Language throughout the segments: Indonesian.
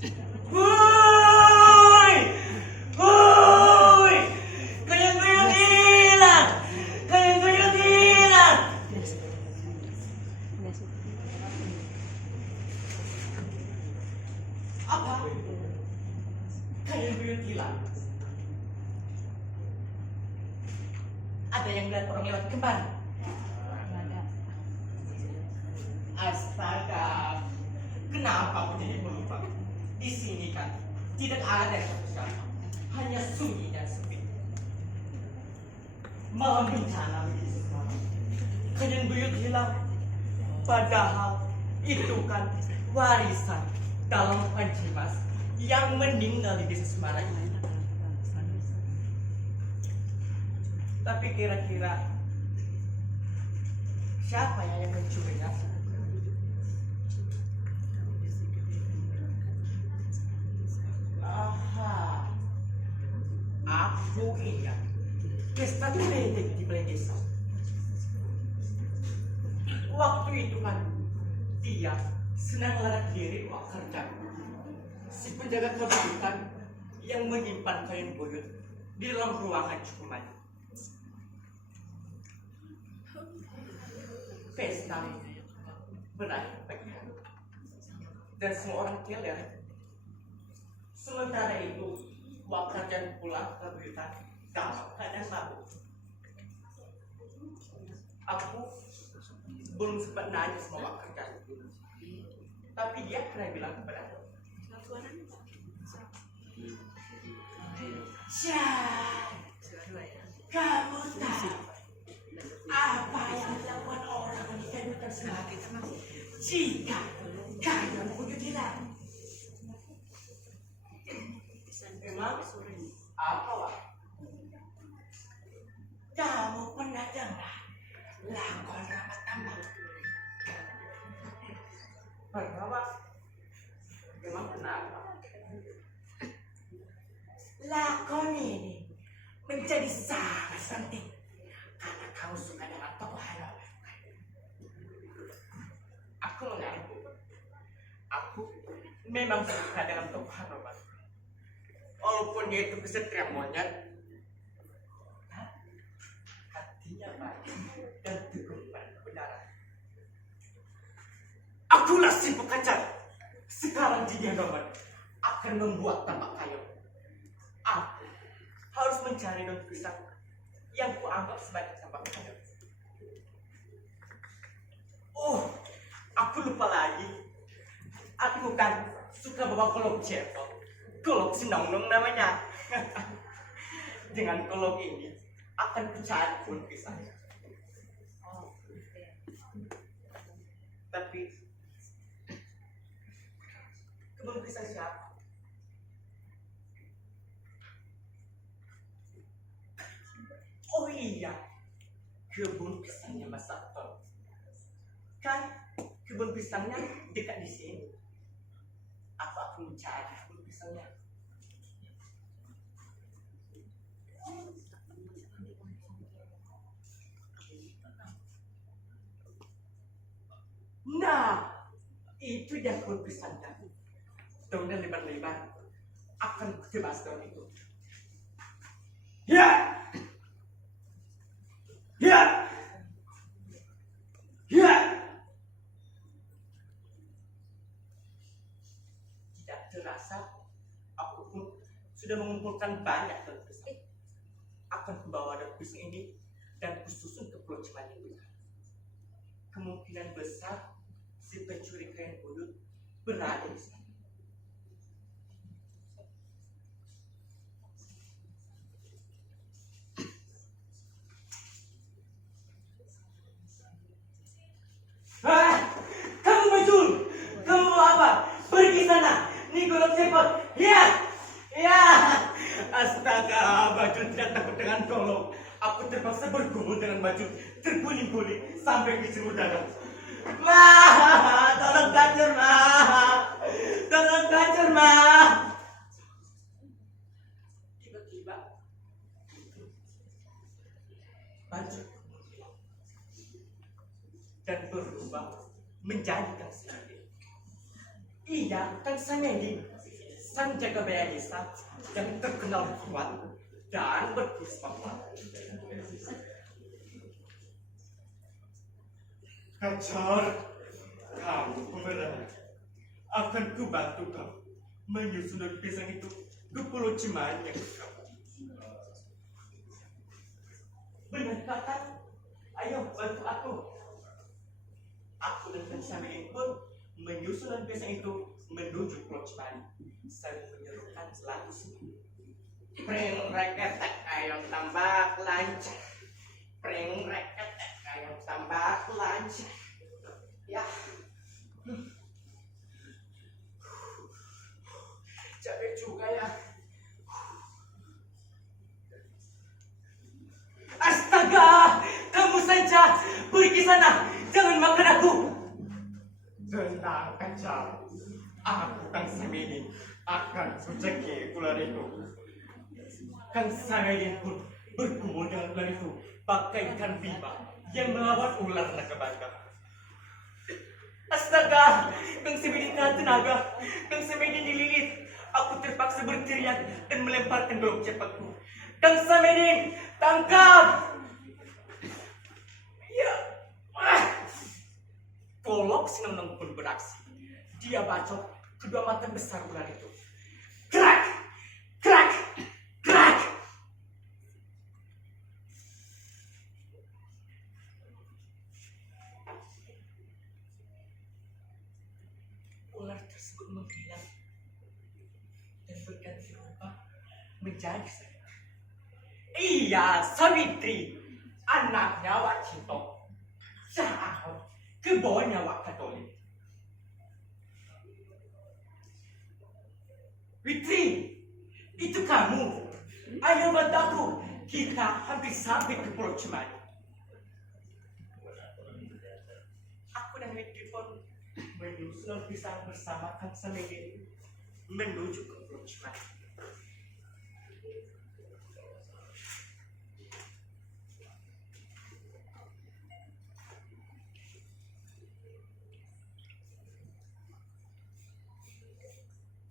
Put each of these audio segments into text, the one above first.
Woi! Woi! Kuyut-kuyut hilang! Kuyut-kuyut hilang! Apa? Kuyut-kuyut hilang? Ada yang melihat orang lewat kembar? Astaga, kenapa aku jadi pelupa? Di sini kan tidak ada siapa-siapa, hanya sunyi dan sepi. Malam bencana begitu semalam. Kalian buyut hilang, padahal itu kan warisan dalam penjimas yang meninggal di desa Semarang ini. Tapi kira-kira siapa yang mencurinya? Aha, aku ingat pesta geledek di balai desa. Waktu itu kan dia senang larat diri uang kerja. Si penjaga kebutuhan yang menyimpan kain buyut di dalam ruangan cukuman. Pesta berakhir pagi dan semua orang teler. Sementara itu, uang kerjaan pulang ke berita dalam keadaan mabuk. Aku belum sempat nanya sama uang kerjaan itu, tapi dia pernah bilang kepada aku, Syah, kamu tahu apa yang dilakukan orang di kehidupan semakin jika kalian begitu tidak? Emang apa, Wak? Kamu pernah dengar lakon rapat tambak? Pernah, Wak? Emang kenapa? Lakon ini menjadi sangat penting karena kamu suka dengan tokoh Hana. Aku mengaku, aku memang suka dengan tokoh Hana. Walaupun dia itu kesatria monyet, hatinya baik dan teguh pada kebenaran. Akulah si pengajar. Sekarang dia nomor akan membuat tambak kayu. Aku harus mencari daun pisang yang kuanggap sebagai tambak kayu. Oh, aku lupa lagi. Aku kan suka bawa kolok cepot. Kolok sinong-nong namanya. Dengan kolok ini akan kucari daun pisang. Tapi kebun pisang siapa? Oh iya, kebun pisangnya Mas Sabto. Kan kebun pisangnya dekat di sini. Apa aku mencari kebun pisangnya? Nah, itu dia kebun pisangnya. Daunnya lebar-lebar. Akan kutebas daun itu. Ya! Ya! Ya! Tidak terasa, aku pun sudah mengumpulkan banyak daun pisang. Akan kubawa daun pisang ini dan kususun ke Pulau Cimandi. Kemungkinan besar si pencuri kain buyut berada di sana. Kamu muncul! Kamu mau apa? Pergi sana! Ini golok cepot! Lihat! Ya! Astaga, baju tidak takut dengan golok. Aku terpaksa bergumul dengan baju terguling-guling sampai ke seluruh dada. Ma! Tolong gacor, Ma! Tolong gacor, Ma! Tiba-tiba baju dan berubah menjadi Kang Samedi. Iya, Kang Samedi. sang jaga desa yang terkenal kuat dan berpuspa. Hajar, kamu pemerang. Akan kubantu kamu menyusun pisang itu ke Pulau Ciman yang kamu. Benar kata, ayo bantu aku. Aku dan Samin pun menyusun pisang itu menuju Pulau Ciman. Saya menyerukan selalu pring reketek ayam tambah lancar. Pring reketek ayam tambah lancar. Ya. Capek juga ya. Astaga, kamu saja pergi sana, jangan makan aku. Tenang aja, aku Kang Samedi akan menjaga ular itu. Kang Samedi pun bergumul dengan ular itu, bagaikan bima yang melawan ular naga bangga. Astaga, Kang Samedi tahan tenaga, Kang Samedi dililit. Aku terpaksa berteriak dan melemparkan golok cepatku. Kang Samedi, tangkap! Ya, golok Sinenong pun beraksi. Dia bacok kedua mata besar ular itu. Krak! Krak! Krak! Ular tersebut menghilang dan berganti rupa menjadi saya. Iya, Savitri, anaknya Wak Cinto. Jauh ke bawahnya Wak Katolik. Fitri, itu kamu. Ayo bantu aku. Kita hampir sampai ke Pulau Ciman. Aku dan Fitri pun menyusul pisang bersama Kang Samedi menuju ke Pulau Ciman.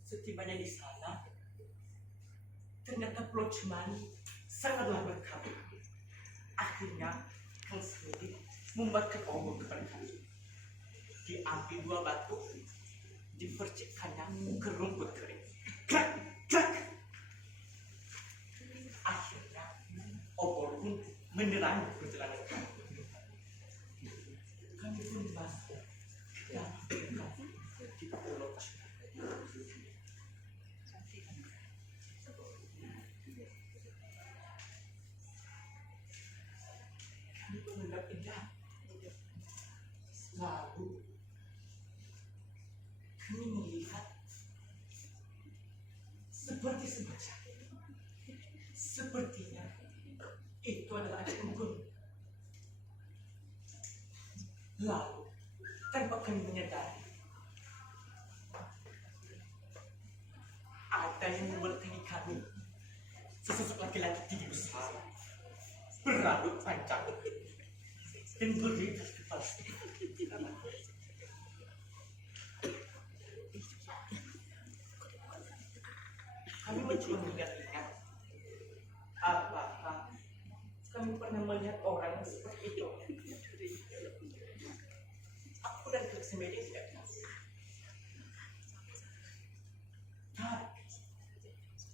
Setibanya di sana, ternyata Pulau Ciman sangatlah berkabut. Akhirnya, Kang Samedi membuatkan ombak kepada kami. Diambil dua batu, dipercikkannya ke rumput kering. Krak, krak. Akhirnya, obor pun menerangi perjalanan kami. Kami pun masuk dan di Pulau Ciman. Kami pun mendapat indah. Lalu kami melihat seperti semacam sepertinya itu adalah anak unggun. Lalu tanpa kami menyadari ada yang memberkangi kami. Sesosok laki-laki tinggi besar berambut panjang dan berlidah kepala. Kami mencoba mengingat-ingat apakah kami pernah melihat orang seperti itu. Aku dan Kang Samedi tidak tahu. Tapi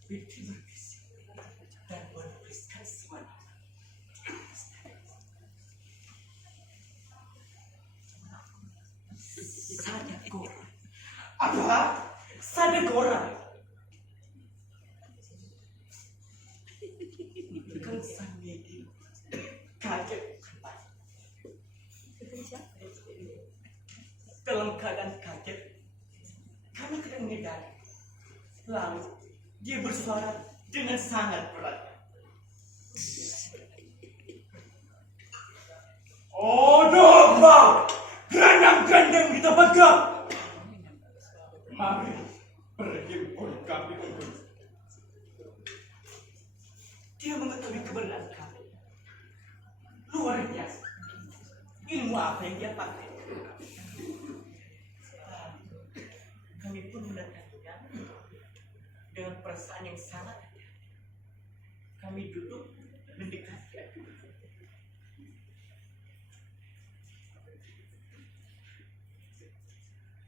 Fitri berbisik dan menuliskan semuanya. Sadagora. Apa? Sadagora. Kang Samedi kaget kembali. Dalam keadaan kaget, kami tidak menyadari. Lalu dia bersuara dengan sangat berat. Oh domba, gandang-gandang kita pegang. Mari perhimpun kami untuk. Dia mengetahui kebenaran kami. Luar biasa. Ilmu apa yang dia pakai? Kami pun mendatanginya dengan perasaan yang sangat hati-hati. Kami duduk mendekati aduh.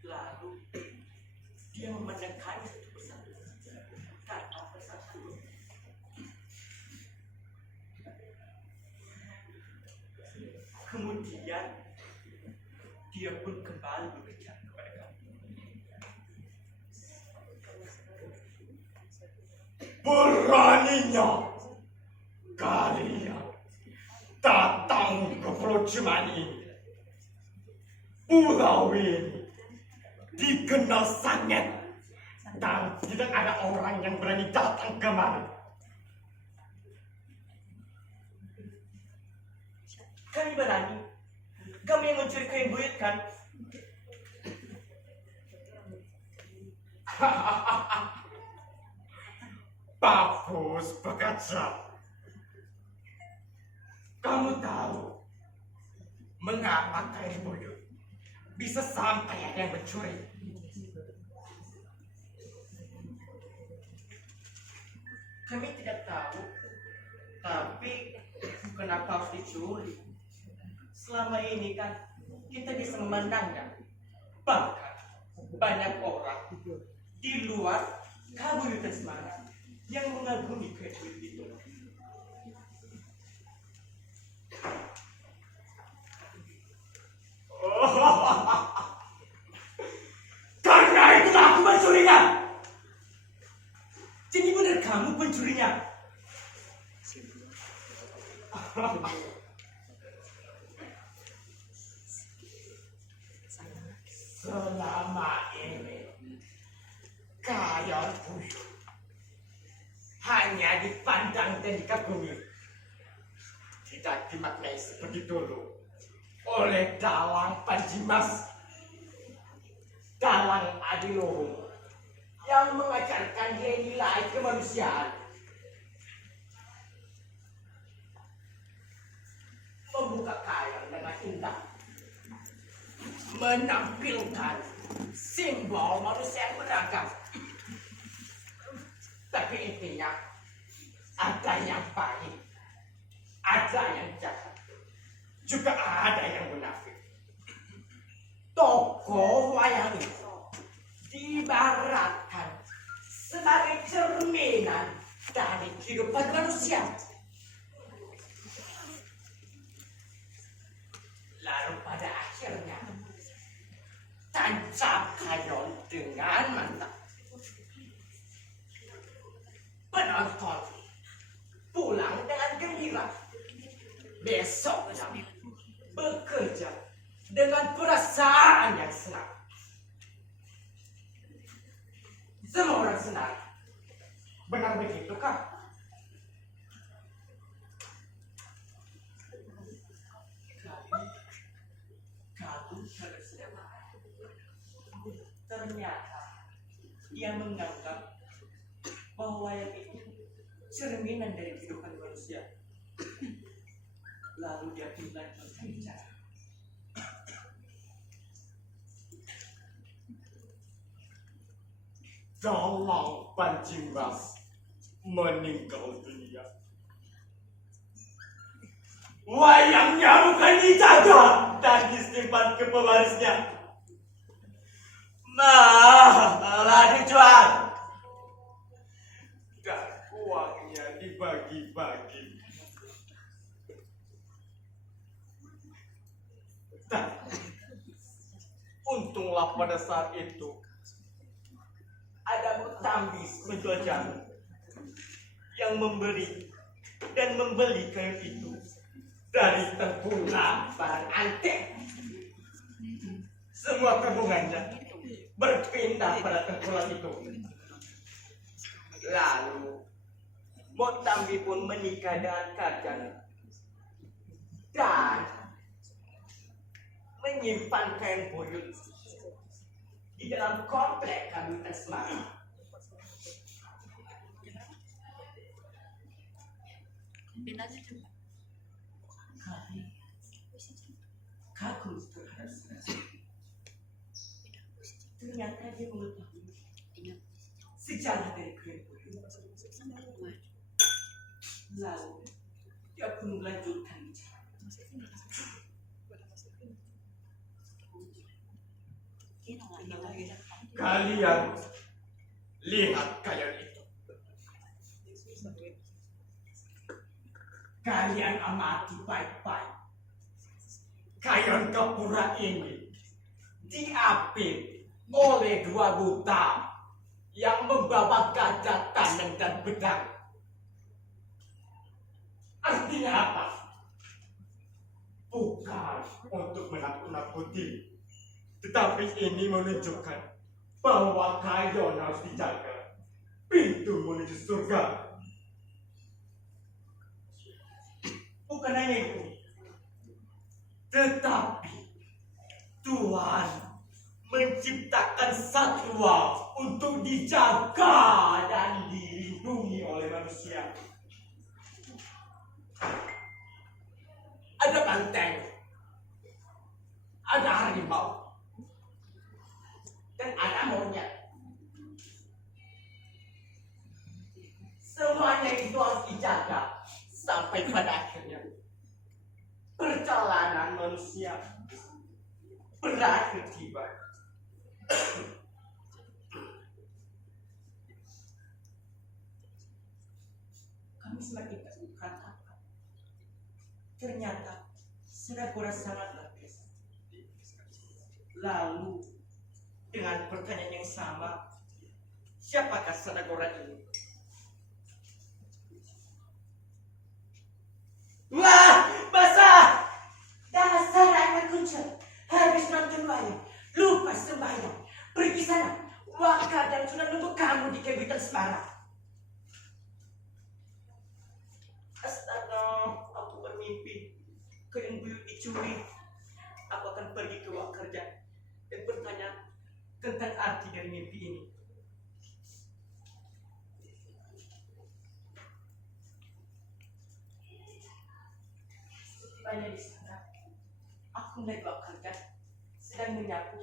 Lalu dia memandang kami satu persatu tanpa persatu. Kemudian dia pun kembali berbicara kepada kami. Beraninya kalian datang ke FLS2N ini. Pulau ini dikenal sangat dan tidak ada orang yang berani datang kemari. Kami berani. Kami yang mencuri kain buyut kan? Bagus bekerja. Kamu tahu mengapa kain buyut bisa sampai ada yang mencuri? Kami tidak tahu, tapi kenapa harus dicuri? Selama ini kan kita bisa memandangnya. Bahkan banyak orang di luar kabupaten Semarang yang mengagumi kain buyut itu. Karena itulah aku mencurinya. Jadi benar kamu pencurinya. Selama ini kain buyut hanya dipandang dan dikagumi, tidak dimaknai seperti dulu oleh Dalang Panjimas, Dalang Adiluhung yang mengajarkan nilai kemanusiaan, membuka kain dengan indah, menampilkan simbol manusia yang beragam. Tapi intinya ada yang baik, ada yang jahat, juga ada yang munafik. Tokoh wayang itu diibaratkan sebagai cerminan dari kehidupan manusia. Lalu pada akhirnya tancap kayon dengan mantap. Penonton pulang dengan gembira. Besoknya bekerja dengan perasaan yang senang. Semua orang senang. Benar begitu kah? Kamu tersenyum. Ternyata dia menganggap bahwa wayang itu cerminan dari kehidupan manusia. Lalu dia pun lanjut bicara. Dalang Panjimas meninggal dunia. Wayangnya bukan dijaga dan disimpan ke pewarisnya, malah dijual dan uangnya dibagi-bagi. Dan untunglah pada saat itu ada petambis penjual jamu yang memberi dan membeli kain itu dari tengkulak barang antik. Semua tabungannya berpindah pada tengkulak itu. Lalu Motambi pun menikah dengan Karjan dan menyimpan kain buyut di dalam komplek kabupaten Semarang. Kami kagum terhadap Semarang. Ternyata dia mengetahui sejarah dari kain Lalu dia pun melanjutkan bicara. Kalian lihat kayak itu. Kalian amati baik-baik. Kayak gapura ini diapit oleh dua buta yang membawa gajah tangan dan pedang. Artinya apa? Bukan untuk menakut-nakuti, tetapi ini menunjukkan bahwa kalian harus dijaga pintu menuju surga. Bukan hanya itu, tetapi Tuhan menciptakan satwa untuk dijaga dan dilindungi oleh manusia. Ada banteng, ada harimau, dan ada monyet. Semuanya itu harus dijaga sampai pada akhirnya perjalanan manusia berakhir tiba. Kami semakin berkata, ternyata Sadakora sangatlah biasa. Lalu dengan pertanyaan yang sama, siapakah Sadakora ini? Wah, basah! Dasar anak kucing, habis nonton wayang, lupa sembahyang. Pergi sana, Waka dan sudah nunggu kamu di kebitan Semarang. Astaga, aku bermimpi kain buyut dicuri. Aku akan pergi ke ruang kerja dan bertanya tentang arti dari mimpi ini. Setibanya di sana, aku melihat ruang kerja sedang menyapu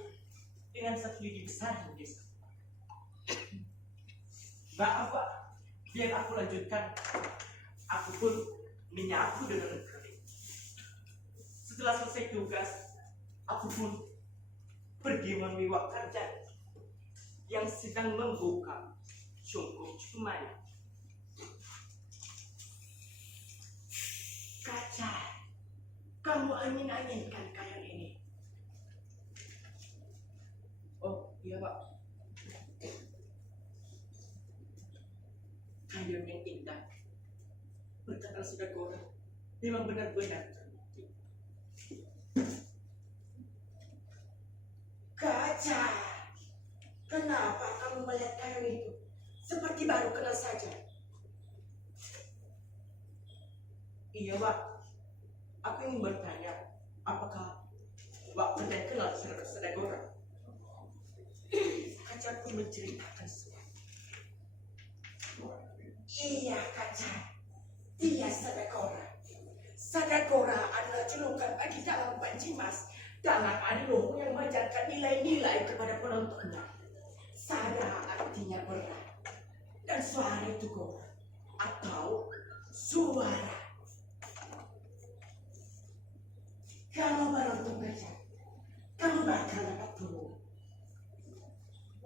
dengan satu lidi besar di desa. Apa? Biar aku lanjutkan. Aku pun menyapu dengan kering. Setelah selesai tugas, aku pun pergi menemui wak kerja yang sedang membuka cungkup cumanya. Kaca, kamu angin-anginkan kayak ini. Oh iya Pak. Kayu yang indah, berkata Sadakora, memang benar-benar cantik. Kaca, kenapa kamu melihat kayu itu seperti baru kenal saja? Iya Pak, aku ingin bertanya, apakah Pak pernah kenal Sadakora? Kaca pun menceritakan semua. Iya Kaca, dia Sadakora. Sadakora adalah julukan bagi dalam Panji Mas dalam anime yang mengajarkan nilai-nilai kepada penontonnya. Sada artinya berat dan suara itu kok atau suara. Kamu baru bekerja, kamu bakal dapat bulu.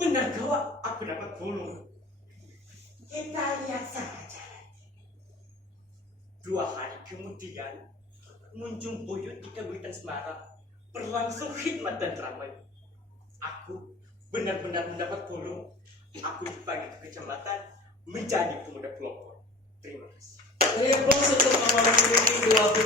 Benar kau, aku dapat bulu. Kita lihat saja. 2 hari kemudian, kunjung buyut di Kabupaten Semarang berlangsung khidmat dan ramai. Aku benar-benar mendapat bulu. Aku dipanggil ke kecamatan menjadi pemuda pelopor. Terima kasih. Untuk Monolog ini 2